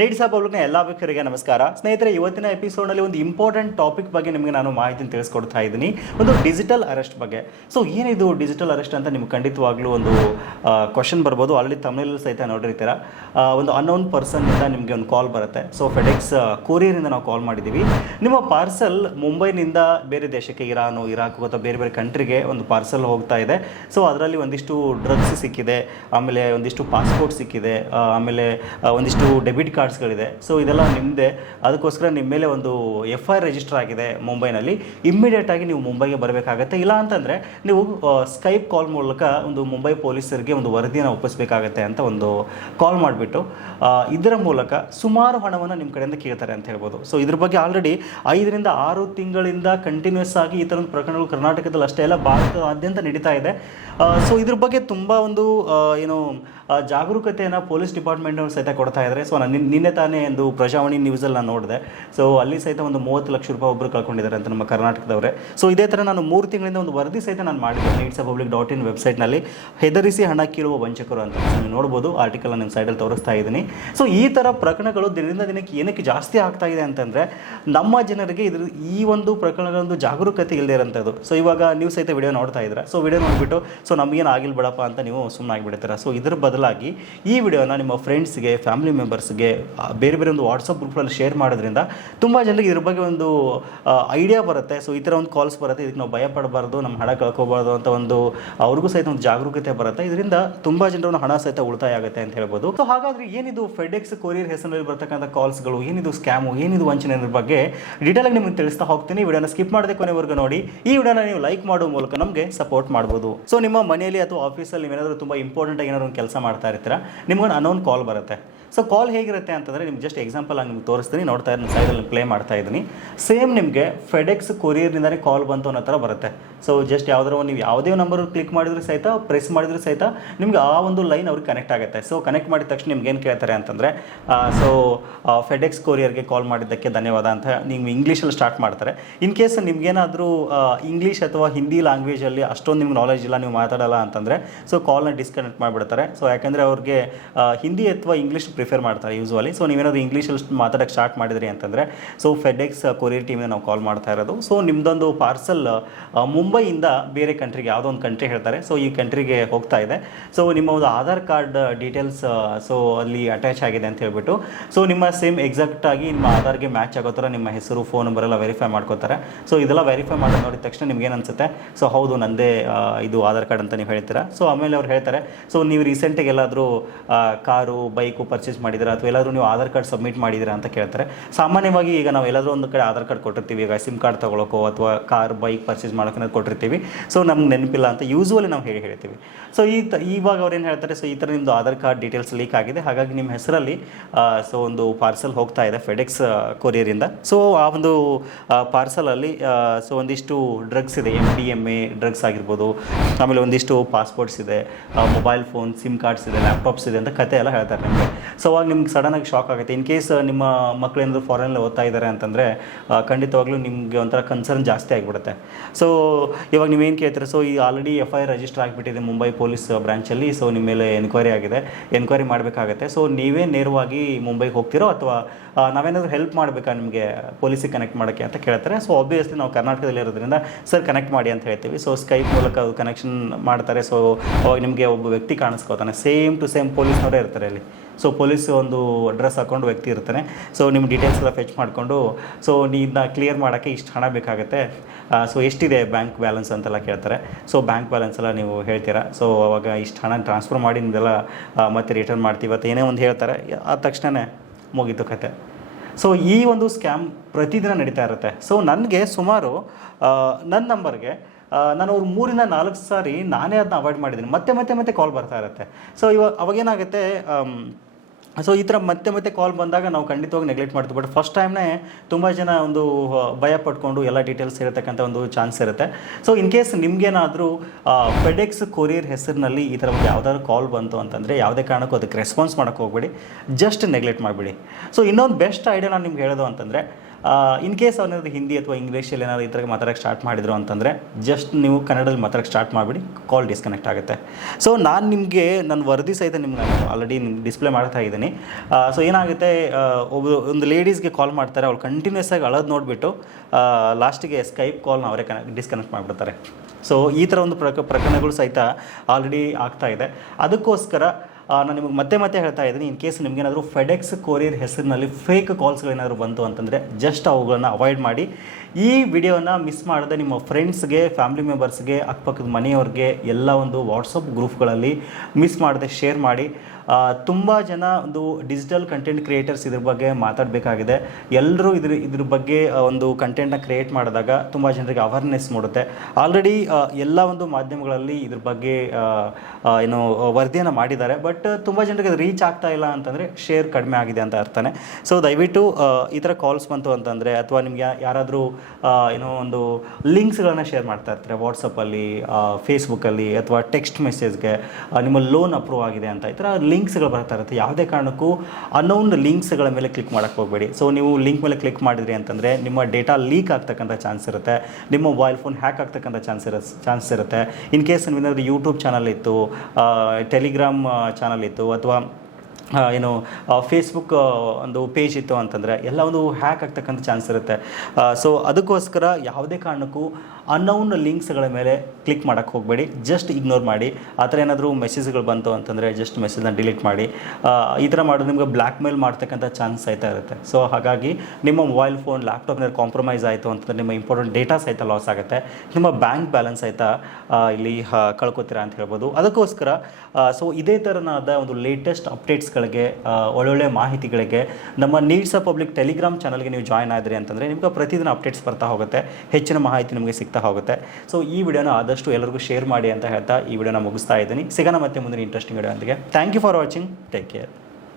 ನೇಡಿಸಾ ಪಬ್ಲಿಕ್ನ ಎಲ್ಲ ವೀಕ್ಷಕರಿಗೆ ನಮಸ್ಕಾರ. ಸ್ನೇಹಿತರೆ, ಇವತ್ತಿನ ಎಪಿಸೋಡ್ನಲ್ಲಿ ಒಂದು ಇಂಪಾರ್ಟೆಂಟ್ ಟಾಪಿಕ್ ಬಗ್ಗೆ ನಿಮಗೆ ನಾನು ಮಾಹಿತಿ ತಿಳಿಸ್ಕೊಡ್ತಾ ಇದ್ದೀನಿ. ಒಂದು ಡಿಜಿಟಲ್ ಅರೆಸ್ಟ್ ಬಗ್ಗೆ. ಸೊ ಏನಿದು ಡಿಜಿಟಲ್ ಅರೆಸ್ಟ್ ಅಂತ ನಿಮ್ಗೆ ಖಂಡಿತವಾಗ್ಲೂ ಒಂದು ಕ್ವಶನ್ ಬರ್ಬೋದು. ಆಲ್ರೆಡಿ ತಮಿಳಲ್ಲಿ ಸಹಿತ ನೋಡಿರ್ತೀರ. ಒಂದು ಅನ್ನೋನ್ ಇಂದ ನಿಮಗೆ ಒಂದು ಕಾಲ್ ಬರುತ್ತೆ. ಸೊ ಫೆಡೆಕ್ಸ್ ಕೊರಿಯರಿಂದ ನಾವು ಕಾಲ್ ಮಾಡಿದ್ದೀವಿ ನಿಮ್ಮ ಪಾರ್ಸಲ್ ಮುಂಬೈನಿಂದ ಬೇರೆ ದೇಶಕ್ಕೆ ಇರಾನು, ಇರಾಕ್ ಅಥವಾ ಬೇರೆ ಬೇರೆ ಕಂಟ್ರಿಗೆ ಒಂದು ಪಾರ್ಸಲ್ ಹೋಗ್ತಾ ಇದೆ. ಸೊ ಅದರಲ್ಲಿ ಒಂದಿಷ್ಟು ಡ್ರಗ್ಸ್ ಸಿಕ್ಕಿದೆ. ಆಮೇಲೆ ಒಂದಿಷ್ಟು ಪಾಸ್ಪೋರ್ಟ್ ಸಿಕ್ಕಿದೆ. ಆಮೇಲೆ ಒಂದಿಷ್ಟು ಡೆಬಿಟ್ ಕಾರ್ಡ್ಸ್ಗಳಿದೆ. ಸೊ ಇದೆಲ್ಲ ನಿಮ್ಮದೇ ಅದಕ್ಕೋಸ್ಕರ ನಿಮ್ಮ ಮೇಲೆ ಒಂದು ಎಫ್ ಐ ಆರ್ ರಿಜಿಸ್ಟರ್ ಆಗಿದೆ ಮುಂಬೈನಲ್ಲಿ. ಇಮ್ಮಿಡಿಯೇಟ್ ಆಗಿ ನೀವು ಮುಂಬೈಗೆ ಬರಬೇಕಾಗತ್ತೆ. ಇಲ್ಲ ಅಂತಂದರೆ ನೀವು ಸ್ಕೈಪ್ ಕಾಲ್ ಮೂಲಕ ಒಂದು ಮುಂಬೈ ಪೊಲೀಸರಿಗೆ ಒಂದು ವರದಿಯನ್ನು ಒಪ್ಪಿಸಬೇಕಾಗತ್ತೆ ಅಂತ ಒಂದು ಕಾಲ್ ಮಾಡಿಬಿಟ್ಟು ಇದರ ಮೂಲಕ ಸುಮಾರು ಹಣವನ್ನು ನಿಮ್ಮ ಕಡೆಯಿಂದ ಕೇಳ್ತಾರೆ ಅಂತ ಹೇಳ್ಬೋದು. ಸೊ ಇದ್ರ ಬಗ್ಗೆ ಆಲ್ರೆಡಿ ಐದರಿಂದ ಆರು ತಿಂಗಳಿಂದ ಕಂಟಿನ್ಯೂಸ್ ಆಗಿ ಈ ಥರದ ಪ್ರಕರಣಗಳು ಕರ್ನಾಟಕದಲ್ಲಿ ಅಷ್ಟೇ ಅಲ್ಲ, ಭಾರತದಾದ್ಯಂತ ನಡೀತಾ ಇದೆ. ಸೊ ಇದ್ರ ಬಗ್ಗೆ ತುಂಬ ಒಂದು ಏನು ಜಾಗರೂಕತೆಯನ್ನು ಪೊಲೀಸ್ ಡಿಪಾರ್ಟ್ಮೆಂಟ್ ಸಹಿತ ಕೊಡ್ತಾ ಇದ್ದಾರೆ ಸೊ ನಾನು ನಿನ್ನೆ ತಾನೇ ಒಂದು ಪ್ರಜಾವಾಣಿ ನ್ಯೂಸಲ್ಲಿ ನಾನು ನೋಡಿದೆ. ಸೊ ಅಲ್ಲಿ ಸಹಿತ ಒಂದು ಮೂವತ್ತು ಲಕ್ಷ ರೂಪಾಯಿ ಒಬ್ಬರು ಕಳ್ಕೊಂಡಿದ್ದಾರೆ ಅಂತ ನಮ್ಮ ಕರ್ನಾಟಕದವರೇ. ಸೊ ಇದೇ ಥರ ನಾನು ಮೂರು ತಿಂಗಳಿಂದ ಒಂದು ವರದಿ ಸಹಿತ ನಾನು ಮಾಡಿದ್ದೆ ನೀಡ್ಸ್ ಪಬ್ಲಿಕ್ ಡಾಟ್ ಇನ್ ವೆಬ್ಸೈಟ್ನಲ್ಲಿ ಹೆದರಿಸಿ ಹಣ ಕೀಳುವ ವಂಚಕರು ಅಂತ ನೀವು ನೋಡ್ಬೋದು. ಆರ್ಟಿಕಲ್ ನಿಮ್ಮ ಸೈಡಲ್ಲಿ ತೋರಿಸ್ತಾ ಇದ್ದೀನಿ. ಸೊ ಈ ಥರ ಪ್ರಕರಣಗಳು ದಿನದಿಂದ ದಿನಕ್ಕೆ ಏನಕ್ಕೆ ಜಾಸ್ತಿ ಆಗ್ತಾ ಇದೆ ಅಂತಂದರೆ, ನಮ್ಮ ಜನರಿಗೆ ಇದ್ರ ಈ ಒಂದು ಪ್ರಕರಣಗಳೊಂದು ಜಾಗರೂಕತೆ ಇಲ್ಲದೆ ಇರೋಂಥದ್ದು. ಸೊ ಇವಾಗ ನೀವು ಸಹಿತ ವಿಡಿಯೋ ನೋಡ್ತಾ ಇದ್ದೀರಾ? ಸೊ ವಿಡಿಯೋ ನೋಡಿಬಿಟ್ಟು ಸೊ ನಮಗೇನು ಆಗಿಲ್ಲ ಬಿಡಪ್ಪ ಅಂತ ನೀವು ಸುಮ್ಮನೆ ಆಗಿಬಿಡ್ತೀರಾ ಸೊ ಇದ್ರ ಬದಲಾಗಿ ಈ ವಿಡಿಯೋನ ನಿಮ್ಮ ಫ್ರೆಂಡ್ಸ್ಗೆ ಫ್ಯಾಮಿಲಿ ಮೆಂಬರ್ಸ್ಗೆ ಬೇರೆ ಬೇರೆ ಒಂದು ವಾಟ್ಸಪ್ ಗ್ರೂಪ್ಗಳಲ್ಲಿ ಶೇರ್ ಮಾಡೋದ್ರಿಂದ ತುಂಬ ಜನರಿಗೆ ಇದ್ರ ಬಗ್ಗೆ ಒಂದು ಐಡಿಯಾ ಬರುತ್ತೆ. ಸೊ ಈ ಥರ ಒಂದು ಕಾಲ್ಸ್ ಬರುತ್ತೆ. ಇದಕ್ಕೆ ನಾವು ಭಯ ಪಡಬಾರ್ದು ನಮ್ಮ ಹಣ ಕಳ್ಕೊಬಾರ್ದು ಅಂತ ಒಂದು ಅವ್ರಿಗೂ ಸಹಿತ ಒಂದು ಜಾಗರೂಕತೆ ಬರುತ್ತೆ. ಇದರಿಂದ ತುಂಬ ಜನರನ್ನು ಹಣ ಸಹಿತ ಉಳಿತಾಯ ಆಗುತ್ತೆ ಅಂತ ಹೇಳ್ಬೋದು. ಸೊ ಹಾಗಾದ್ರೆ ಏನಿದು ಫೆಡೆಕ್ಸ್ ಕೊರಿಯರ್ ಹೆಸರಿನಲ್ಲಿ ಬರ್ತಕ್ಕಂಥ ಕಾಲ್ಸ್ಗಳು ಏನಿದು ಸ್ಕ್ಯಾಮು ಏನಿದು ವಂಚನೆ ಅನ್ನೋದ್ರ ಬಗ್ಗೆ ಡೀಟೇಲ್ ಆಗಿ ನಿಮಗೆ ತಿಳಿಸ್ತಾ ಹೋಗ್ತೀನಿ. ವಿಡಿಯೋನ ಸ್ಕಿಪ್ ಮಾಡದೆ ಕೊನೆವರೆಗೂ ನೋಡಿ. ಈ ವಿಡಿಯೋನ ನೀವು ಲೈಕ್ ಮಾಡೋ ಮೂಲಕ ನಮಗೆ ಸಪೋರ್ಟ್ ಮಾಡ್ಬೋದು. ಸೊ ನಿಮ್ಮ ಮನೆಯಲ್ಲಿ ಅಥವಾ ಆಫೀಸಲ್ಲಿ ನೀವೇನಾದರೂ ತುಂಬ ಇಂಪಾರ್ಟೆಂಟ್ ಆಗಿ ಏನಾದರೂ ಒಂದು ಕೆಲಸ ಮಾಡ್ತಾ ಇರ್ತೀರಾ, ನಿಮ್ಗೊಂದು ಅನೌನ್ ಕಾಲ್ ಬರುತ್ತೆ. ಸೊ ಕಾಲ್ ಹೇಗಿರುತ್ತೆ ಅಂತಂದರೆ ನಿಮ್ಗೆ ಜಸ್ಟ್ ಎಕ್ಸಾಂಪಲ್ ಆಗಿ ನಿಮ್ಗೆ ತೋರಿಸ್ತೀನಿ. ನೋಡ್ತಾ ಇದ್ದೀನಿ ಸೈಡಲ್ಲಿ ಪ್ಲೇ ಮಾಡ್ತಾ ಇದ್ದೀನಿ. ಸೇಮ್ ನಿಮಗೆ ಫೆಡೆಕ್ಸ್ ಕೊರಿಯರ್ನಿಂದಲೇ ಕಾಲ್ ಬಂತು ಅನ್ನೋ ಥರ ಬರುತ್ತೆ. ಸೊ ಜಸ್ಟ್ ಯಾವ್ದಾರ ನೀವು ಯಾವುದೇ ನಂಬರ್ ಕ್ಲಿಕ್ ಮಾಡಿದ್ರೆ ಸಹಿತ ಪ್ರೆಸ್ ಮಾಡಿದ್ರೆ ಸಹಿತ ನಿಮ್ಗೆ ಆ ಒಂದು ಲೈನ್ ಅವ್ರಿಗೆ ಕನೆಕ್ಟ್ ಆಗುತ್ತೆ. ಸೊ ಕನೆಕ್ಟ್ ಮಾಡಿದ ತಕ್ಷಣ ನಿಮ್ಗೆ ಏನು ಕೇಳ್ತಾರೆ ಅಂತಂದರೆ ಸೊ ಫೆಡೆಕ್ಸ್ ಕೊರಿಯರ್ಗೆ ಕಾಲ್ ಮಾಡಿದ್ದಕ್ಕೆ ಧನ್ಯವಾದ ಅಂತ ನೀವು ಇಂಗ್ಲೀಷಲ್ಲಿ ಸ್ಟಾರ್ಟ್ ಮಾಡ್ತಾರೆ. ಇನ್ ಕೇಸ್ ನಿಮ್ಗೇನಾದರೂ ಇಂಗ್ಲೀಷ್ ಅಥವಾ ಹಿಂದಿ ಲ್ಯಾಂಗ್ವೇಜಲ್ಲಿ ಅಷ್ಟೊಂದು ನಿಮ್ಗೆ ನಾಲೆಜ್ ಇಲ್ಲ, ನೀವು ಮಾತಾಡಲ್ಲ ಅಂತಂದರೆ ಸೊ ಕಾಲ್ನ ಡಿಸ್ಕನೆಕ್ಟ್ ಮಾಡಿಬಿಡ್ತಾರೆ. ಸೊ ಯಾಕಂದರೆ ಅವ್ರಿಗೆ ಹಿಂದಿ ಅಥವಾ ಇಂಗ್ಲೀಷ್ ಪ್ರಿಫರ್ ಮಾಡ್ತಾರೆ ಯೂಸ್ವಲಿ ಸೊ ನೀವೇನಾದ್ರು ಇಂಗ್ಲೀಷಲ್ಲಿ ಮಾತಾಡೋಕ್ಕೆ ಸ್ಟಾರ್ಟ್ ಮಾಡಿದ್ರಿ ಅಂತಂದರೆ ಸೊ ಫೆಡೆಕ್ಸ್ ಕೊರಿಯರ್ ಟೀಮಿಂದ ನಾವು ಕಾಲ್ ಮಾಡ್ತಾ ಇರೋದು. ಸೊ ನಿಮ್ಮದೊಂದು ಪಾರ್ಸಲ್ ಮುಂಬೈಯಿಂದ ಬೇರೆ ಕಂಟ್ರಿಗೆ ಯಾವುದೋ ಒಂದು ಕಂಟ್ರಿ ಹೇಳ್ತಾರೆ. ಸೊ ಈ ಕಂಟ್ರಿಗೆ ಹೋಗ್ತಾ ಇದೆ. ಸೊ ನಿಮ್ಮ ಒಂದು ಆಧಾರ್ ಕಾರ್ಡ್ ಡೀಟೇಲ್ಸ್ ಸೊ ಅಲ್ಲಿ ಅಟ್ಯಾಚ್ ಆಗಿದೆ ಅಂತ ಹೇಳ್ಬಿಟ್ಟು. ಸೊ ನಿಮ್ಮ ಸೇಮ್ ಎಕ್ಸಾಕ್ಟ್ ಆಗಿ ನಿಮ್ಮ ಆಧಾರ್ಗೆ ಮ್ಯಾಚ್ ಆಗೋ ಥರ ನಿಮ್ಮ ಹೆಸರು ಫೋನ್ ನಂಬರ್ ಎಲ್ಲ ವೆರಿಫೈ ಮಾಡ್ಕೋತಾರೆ. ಸೊ ಇದೆಲ್ಲ ವೆರಿಫೈ ಮಾಡಿ ನೋಡಿದ ತಕ್ಷಣ ನಿಮ್ಗೆ ಅನ್ಸುತ್ತೆ? ಸೊ ಹೌದು, ನಂದೇ ಇದು ಆಧಾರ್ ಕಾರ್ಡ್ ಅಂತ ನೀವು ಹೇಳ್ತೀರಾ? ಸೊ ಆಮೇಲೆ ಅವ್ರು ಹೇಳ್ತಾರೆ. ಸೊ ನೀವು ರೀಸೆಂಟಾಗಿ ಎಲ್ಲಾದರೂ ಕಾರು ಬೈಕು ಪರ್ಚೇಸ್ ಮಾಡಿದ್ದೀರಾ ಅಥವಾ ಎಲ್ಲಾದರೂ ನೀವು ಆಧಾರ್ ಕಾರ್ಡ್ ಸಬ್ಮಿಟ್ ಮಾಡಿದ್ದೀರಾ ಅಂತ ಕೇಳ್ತಾರೆ. ಸಾಮಾನ್ಯವಾಗಿ ಈಗ ನಾವು ಎಲ್ಲಾದರೂ ಒಂದು ಕಡೆ ಆಧಾರ್ ಕಾರ್ಡ್ ಕೊಟ್ಟಿರ್ತೀವಿ, ಈಗ ಸಿಮ್ ಕಾರ್ಡ್ ತೊಗೊಳಕೋ ಅಥವಾ ಕಾರ್ ಬೈಕ್ ಪರ್ಚೇಸ್ ಮಾಡೋಕೆ ಕೊಟ್ಟಿರ್ತೀವಿ. ಸೊ ನಮ್ಗೆ ನೆನಪಿಲ್ಲ ಅಂತ ಯೂಸ್ವಲಿ ನಾವು ಹೇಗೆ ಹೇಳ್ತೀವಿ. ಸೊ ಈ ತ, ಇವಾಗ ಅವ್ರೇನು ಹೇಳ್ತಾರೆ ಸೊ ಈ ಥರ ನಿಮ್ಮದು ಆಧಾರ್ ಕಾರ್ಡ್ ಡೀಟೇಲ್ಸ್ ಲೀಕ್ ಆಗಿದೆ. ಹಾಗಾಗಿ ನಿಮ್ಮ ಹೆಸರಲ್ಲಿ ಸೊ ಒಂದು ಪಾರ್ಸಲ್ ಹೋಗ್ತಾ ಇದೆ ಫೆಡೆಕ್ಸ್ ಕೊರಿಯರಿಂದ ಸೊ ಆ ಒಂದು ಪಾರ್ಸಲಲ್ಲಿ ಸೊ ಒಂದಿಷ್ಟು ಡ್ರಗ್ಸ್ ಇದೆ. M D M A drugs ಆಗಿರ್ಬೋದು, ಆಮೇಲೆ ಒಂದಿಷ್ಟು ಪಾಸ್ಪೋರ್ಟ್ಸ್ ಇದೆ ಮೊಬೈಲ್ ಫೋನ್ ಸಿಮ್ ಕಾರ್ಡ್ಸ್ ಇದೆ ಲ್ಯಾಪ್ಟಾಪ್ಸ್ ಇದೆ ಅಂತ ಕತೆ ಎಲ್ಲ ಹೇಳ್ತಾರೆ ನಿಮಗೆ. ಸೊ ಅವಾಗ ನಿಮ್ಗೆ ಸಡನ್ನಾಗಿ ಶಾಕ್ ಆಗುತ್ತೆ. ಇನ್ ಕೇಸ್ ನಿಮ್ಮ ಮಕ್ಕಳು ಏನಾದರೂ ಫಾರಿನಲ್ಲಿ ಓದ್ತಾ ಇದ್ದಾರೆ ಅಂತಂದರೆ ಖಂಡಿತವಾಗ್ಲೂ ನಿಮಗೆ ಒಂಥರ ಕನ್ಸರ್ನ್ ಜಾಸ್ತಿ ಆಗಿಬಿಡುತ್ತೆ. ಸೊ ಇವಾಗ ನೀವೇನು ಕೇಳ್ತೀರ? ಸೊ ಈ ಆಲ್ರೆಡಿ ಎಫ್ ಐ ರಿಜಿಸ್ಟರ್ ಆಗಿಬಿಟ್ಟಿದೆ ಮುಂಬೈ ಪೊಲೀಸ್ ಬ್ರಾಂಚಲ್ಲಿ ಸೊ ನಿಮ್ಮ ಮೇಲೆ ಎನ್ಕ್ವೈರಿ ಆಗಿದೆ. ಎನ್ಕ್ವೈರಿ ಮಾಡಬೇಕಾಗತ್ತೆ. ಸೊ ನೀವೇ ನೇರವಾಗಿ ಮುಂಬೈಗೆ ಹೋಗ್ತಿರೋ ಅಥವಾ ನಾವೇನಾದರೂ ಹೆಲ್ಪ್ ಮಾಡಬೇಕಾ ನಿಮಗೆ ಪೊಲೀಸಿಗೆ ಕನೆಕ್ಟ್ ಮಾಡೋಕ್ಕೆ ಅಂತ ಕೇಳ್ತಾರೆ. ಸೊ ಆಬ್ವಿಯಸ್ಲಿ ನಾವು ಕರ್ನಾಟಕದಲ್ಲಿ ಇರೋದ್ರಿಂದ ಸರ್ ಕನೆಕ್ಟ್ ಮಾಡಿ ಅಂತ ಹೇಳ್ತೀವಿ. ಸೊ ಸ್ಕೈಪ್ ಮೂಲಕ ಅದು ಕನೆಕ್ಷನ್ ಮಾಡ್ತಾರೆ. ಸೊ ಅವಾಗ ನಿಮಗೆ ಒಬ್ಬ ವ್ಯಕ್ತಿ ಕಾಣಿಸ್ಕೋತಾನೆ. ಸೇಮ್ ಟು ಸೇಮ್ ಪೊಲೀಸ್ನವರೇ ಇರ್ತಾರೆ ಅಲ್ಲಿ. ಸೊ ಪೊಲೀಸ್ ಒಂದು ಅಡ್ರೆಸ್ ಹಾಕೊಂಡು ವ್ಯಕ್ತಿ ಇರ್ತಾನೆ. ಸೊ ನಿಮ್ಮ ಡೀಟೇಲ್ಸ್ ಎಲ್ಲ ಫೆಚ್ ಮಾಡಿಕೊಂಡು ಸೊ ನೀನ ಕ್ಲಿಯರ್ ಮಾಡೋಕ್ಕೆ ಇಷ್ಟು ಹಣ ಬೇಕಾಗುತ್ತೆ. ಸೊ ಎಷ್ಟಿದೆ ಬ್ಯಾಂಕ್ ಬ್ಯಾಲೆನ್ಸ್ ಅಂತೆಲ್ಲ ಕೇಳ್ತಾರೆ. ಸೊ ಬ್ಯಾಂಕ್ ಬ್ಯಾಲೆನ್ಸ್ ಎಲ್ಲ ನೀವು ಹೇಳ್ತೀರಾ? ಸೊ ಅವಾಗ ಇಷ್ಟು ಹಣ ಟ್ರಾನ್ಸ್ಫರ್ ಮಾಡಿ ನಿಮ್ದೆಲ್ಲ ಮತ್ತೆ ರಿಟರ್ನ್ ಮಾಡ್ತೀವಿ. ಅಥವಾ ಏನೇ ಒಂದು ಹೇಳ್ತಾರೆ ಆ ತಕ್ಷಣವೇ ಮುಗೀತು ಕತೆ. ಸೊ ಈ ಒಂದು ಸ್ಕ್ಯಾಮ್ ಪ್ರತಿದಿನ ನಡೀತಾ ಇರುತ್ತೆ. ಸೊ ನನಗೆ ಸುಮಾರು ನನ್ನ ನಂಬರ್ಗೆ ನಾನು ಅವ್ರು ಮೂರಿಂದ ನಾಲ್ಕು ಸಾರಿ ನಾನೇ ಅದನ್ನ ಅವಾಯ್ಡ್ ಮಾಡಿದ್ದೀನಿ. ಮತ್ತೆ ಮತ್ತೆ ಮತ್ತೆ ಕಾಲ್ ಬರ್ತಾ ಇರುತ್ತೆ. ಸೊ ಇವಾಗ ಅವಾಗೇನಾಗುತ್ತೆ ಸೊ ಈ ಥರ ಮತ್ತೆ ಮತ್ತೆ ಕಾಲ್ ಬಂದಾಗ ನಾವು ಖಂಡಿತವಾಗಿ ನೆಗ್ಲೆಕ್ಟ್ ಮಾಡ್ತೀವಿ. ಬಟ್ ಫಸ್ಟ್ ಟೈಮ್ನೇ ತುಂಬ ಜನ ಒಂದು ಭಯ ಪಡ್ಕೊಂಡು ಎಲ್ಲ ಡೀಟೇಲ್ಸ್ ಇರತಕ್ಕಂಥ ಒಂದು ಚಾನ್ಸ್ ಇರುತ್ತೆ. ಸೊ ಇನ್ ಕೇಸ್ ನಿಮಗೇನಾದರೂ ಫೆಡೆಕ್ಸ್ ಕೊರಿಯರ್ ಹೆಸರಿನಲ್ಲಿ ಈ ಥರ ಒಂದು ಯಾವುದಾದ್ರು ಕಾಲ್ ಬಂತು ಅಂತಂದರೆ ಯಾವುದೇ ಕಾರಣಕ್ಕೂ ಅದಕ್ಕೆ ರೆಸ್ಪಾನ್ಸ್ ಮಾಡೋಕ್ಕೆ ಹೋಗ್ಬೇಡಿ. ಜಸ್ಟ್ ನೆಗ್ಲೆಕ್ಟ್ ಮಾಡಿಬಿಡಿ. ಸೊ ಇನ್ನೊಂದು ಬೆಸ್ಟ್ ಐಡಿಯಾ ನಾನು ನಿಮ್ಗೆ ಹೇಳೋದು ಅಂತಂದರೆ ಇನ್ ಕೇಸ್ ಅವನೇನಾದ್ರು ಹಿಂದಿ ಅಥವಾ ಇಂಗ್ಲೀಷಲ್ಲಿ ಏನಾದ್ರು ಈ ಥರ ಮಾತಾಡೋಕ್ಕೆ ಸ್ಟಾರ್ಟ್ ಮಾಡಿದ್ರು ಅಂತಂದರೆ ಜಸ್ಟ್ ನೀವು ಕನ್ನಡದಲ್ಲಿ ಮಾತಾಡೋಕ್ಕೆ ಸ್ಟಾರ್ಟ್ ಮಾಡಿಬಿಡಿ ಕಾಲ್ ಡಿಸ್ಕನೆಕ್ಟ್ ಆಗುತ್ತೆ. ಸೊ ನಾನು ನಿಮಗೆ ನನ್ನ ವರದಿ ಸಹಿತ ನಿಮ್ಗೆ ಆಲ್ರೆಡಿ ಡಿಸ್ಪ್ಲೇ ಮಾಡ್ತಾ ಇದ್ದೀನಿ. ಸೊ ಏನಾಗುತ್ತೆ ಒಬ್ಬ ಒಂದು ಲೇಡೀಸ್ಗೆ ಕಾಲ್ ಮಾಡ್ತಾರೆ, ಅವ್ಳು ಕಂಟಿನ್ಯೂಸ್ ಆಗಿ ಅಳೋದು ನೋಡಿಬಿಟ್ಟು ಲಾಸ್ಟಿಗೆ ಸ್ಕೈಪ್ ಕಾಲ್ನ ಅವರೇ ಕನೆ ಡಿಸ್ಕನೆಕ್ಟ್ ಮಾಡಿಬಿಡ್ತಾರೆ. ಸೊ ಈ ಥರ ಒಂದು ಪ್ರಕ, ಪ್ರಕರಣಗಳು ಸಹಿತ ಆಲ್ರೆಡಿ ಆಗ್ತಾ ಇದೆ. ಅದಕ್ಕೋಸ್ಕರ ನಾನು ನಿಮಗೆ ಮತ್ತೆ ಮತ್ತೆ ಹೇಳ್ತಾ ಇದ್ದೀನಿ ಇನ್ ಕೇಸ್ ನಿಮಗೇನಾದರೂ ಫೆಡೆಕ್ಸ್ ಕೊರಿಯರ್ ಹೆಸರಿನಲ್ಲಿ ಫೇಕ್ ಕಾಲ್ಸ್ಗಳೇನಾದ್ರು ಬಂತು ಅಂತಂದರೆ ಜಸ್ಟ್ ಅವುಗಳನ್ನು ಅವಾಯ್ಡ್ ಮಾಡಿ. ಈ ವಿಡಿಯೋನ ಮಿಸ್ ಮಾಡದೆ ನಿಮ್ಮ ಫ್ರೆಂಡ್ಸ್ಗೆ ಫ್ಯಾಮಿಲಿ ಮೆಂಬರ್ಸ್ಗೆ ಅಕ್ಕಪಕ್ಕದ ಮನೆಯವ್ರಿಗೆ ಎಲ್ಲ ಒಂದು ವಾಟ್ಸಪ್ ಗ್ರೂಪ್ಗಳಲ್ಲಿ ಮಿಸ್ ಮಾಡದೆ ಶೇರ್ ಮಾಡಿ. ತುಂಬ ಜನ ಒಂದು ಡಿಜಿಟಲ್ ಕಂಟೆಂಟ್ ಕ್ರಿಯೇಟರ್ಸ್ ಇದ್ರ ಬಗ್ಗೆ ಮಾತಾಡಬೇಕಾಗಿದೆ. ಎಲ್ಲರೂ ಇದ್ರ ಇದ್ರ ಬಗ್ಗೆ ಒಂದು ಕಂಟೆಂಟ್ನ ಕ್ರಿಯೇಟ್ ಮಾಡಿದಾಗ ತುಂಬ ಜನರಿಗೆ ಅವೇರ್ನೆಸ್ ಮೂಡುತ್ತೆ. ಆಲ್ರೆಡಿ ಎಲ್ಲ ಒಂದು ಮಾಧ್ಯಮಗಳಲ್ಲಿ ಇದ್ರ ಬಗ್ಗೆ ಏನು, ವರದಿಯನ್ನು ಮಾಡಿದ್ದಾರೆ. ಬಟ್ ತುಂಬ ಜನರಿಗೆ ಅದು ರೀಚ್ ಆಗ್ತಾ ಇಲ್ಲ ಅಂತಂದರೆ ಶೇರ್ ಕಡಿಮೆ ಆಗಿದೆ ಅಂತ ಅರ್ಥನೇ. ಸೊ ದಯವಿಟ್ಟು ಈ ಥರ ಕಾಲ್ಸ್ ಬಂತು ಅಂತಂದರೆ ಅಥವಾ ನಿಮಗೆ ಯಾರಾದರೂ ಏನೋ ಒಂದು ಲಿಂಕ್ಸ್ಗಳನ್ನ ಶೇರ್ ಮಾಡ್ತಾ ಇರ್ತಾರೆ. ವಾಟ್ಸಪ್ಪಲ್ಲಿ ಫೇಸ್ಬುಕ್ಕಲ್ಲಿ ಅಥವಾ ಟೆಕ್ಸ್ಟ್ ಮೆಸೇಜ್ಗೆ ನಿಮ್ಮ ಲೋನ್ ಅಪ್ರೂವ್ ಆಗಿದೆ ಅಂತ ಈ ಥರ ಲಿಂಕ್ಸ್ಗಳು ಬರ್ತಾ ಇರುತ್ತೆ. ಯಾವುದೇ ಕಾರಣಕ್ಕೂ ಅನ್ನೋನ್ ಲಿಂಕ್ಸ್ಗಳ ಮೇಲೆ ಕ್ಲಿಕ್ ಮಾಡೋಕ್ಕೆ ಹೋಗಬೇಡಿ. ಸೊ ನೀವು ಲಿಂಕ್ ಮೇಲೆ ಕ್ಲಿಕ್ ಮಾಡಿದ್ರಿ ಅಂತಂದರೆ ನಿಮ್ಮ ಡೇಟಾ ಲೀಕ್ ಆಗ್ತಕ್ಕಂಥ ಚಾನ್ಸ್ ಇರುತ್ತೆ. ನಿಮ್ಮ ಮೊಬೈಲ್ ಫೋನ್ ಹ್ಯಾಕ್ ಆಗ್ತಕ್ಕಂಥ ಚಾನ್ಸ್ ಇರ ಚಾನ್ಸ್ ಇರುತ್ತೆ. ಇನ್ ಕೇಸ್ ಏನಾದರೂ ಯೂಟ್ಯೂಬ್ ಚಾನಲ್ ಇತ್ತು ಟೆಲಿಗ್ರಾಮ್ ಚಾನಲ್ ಇತ್ತು, ಅಥವಾ ಏನು ಫೇಸ್ಬುಕ್ ಒಂದು ಪೇಜ್ ಇತ್ತು ಅಂತಂದರೆ ಎಲ್ಲ ಒಂದು ಹ್ಯಾಕ್ ಆಗ್ತಕ್ಕಂಥ ಚಾನ್ಸ್ ಇರುತ್ತೆ. ಸೊ ಅದಕ್ಕೋಸ್ಕರ ಯಾವುದೇ ಕಾರಣಕ್ಕೂ ಅನ್ನೌನ್ ಲಿಂಕ್ಸ್ಗಳ ಮೇಲೆ ಕ್ಲಿಕ್ ಮಾಡೋಕ್ಕೆ ಹೋಗಬೇಡಿ. ಜಸ್ಟ್ ಇಗ್ನೋರ್ ಮಾಡಿ. ಆ ಥರ ಏನಾದರೂ ಮೆಸೇಜ್ಗಳು ಬಂತು ಅಂತಂದರೆ ಜಸ್ಟ್ ಮೆಸೇಜ್ನ ಡಿಲೀಟ್ ಮಾಡಿ. ಈ ಥರ ಮಾಡೋದು ನಿಮ್ಗೆ ಬ್ಲ್ಯಾಕ್ ಮೇಲ್ ಮಾಡ್ತಕ್ಕಂಥ ಚಾನ್ಸ್ ಆಯ್ತಾ ಇರುತ್ತೆ. ಸೊ ಹಾಗಾಗಿ ನಿಮ್ಮ ಮೊಬೈಲ್ ಫೋನ್ ಲ್ಯಾಪ್ಟಾಪ್ನಲ್ಲಿ ಕಾಂಪ್ರಮೈಸ್ ಆಯಿತು ಅಂತಂದರೆ ನಿಮ್ಮ ಇಂಪಾರ್ಟೆಂಟ್ ಡೇಟಾ ಸಹಿತ ಲಾಸ್ ಆಗುತ್ತೆ. ನಿಮ್ಮ ಬ್ಯಾಂಕ್ ಬ್ಯಾಲೆನ್ಸ್ ಸಹಿತ ಇಲ್ಲಿ ಕಳ್ಕೊತೀರಾ ಅಂತ ಹೇಳ್ಬೋದು. ಅದಕ್ಕೋಸ್ಕರ ಸೊ ಇದೇ ಥರನಾದ ಒಂದು ಲೇಟೆಸ್ಟ್ ಅಪ್ಡೇಟ್ಸ್ಗಳಿಗೆ ಒಳ್ಳೊಳ್ಳೆ ಮಾಹಿತಿಗಳಿಗೆ ನಮ್ಮ ನೀಡ್ಸ್ ಪಬ್ಲಿಕ್ ಟೆಲಿಗ್ರಾಮ್ ಚಾನಲ್ಗೆ ನೀವು ಜಾಯ್ನ್ ಆದ್ರಿ ಅಂತಂದರೆ ನಿಮ್ಗೆ ಪ್ರತಿದಿನ ಅಪ್ಡೇಟ್ಸ್ ಬರ್ತಾ ಹೋಗುತ್ತೆ, ಹೆಚ್ಚಿನ ಮಾಹಿತಿ ನಿಮಗೆ ಸಿಗ್ತಾ ಹೋಗುತ್ತೆ. ಸೊ ಈ ವಿಡಿಯೋನ ಆದಷ್ಟು ಎಲ್ಲರಿಗೂ ಶೇರ್ ಮಾಡಿ ಅಂತ ಹೇಳ್ತಾ ಈ ವಿಡಿಯೋನ ಮುಗಿಸ್ತಾ ಇದ್ದೀನಿ. ಸಿಗೋಣ ಮತ್ತೆ ಮುಂದಿನ interesting video ಅಂತಿಗೆ thank you for watching take care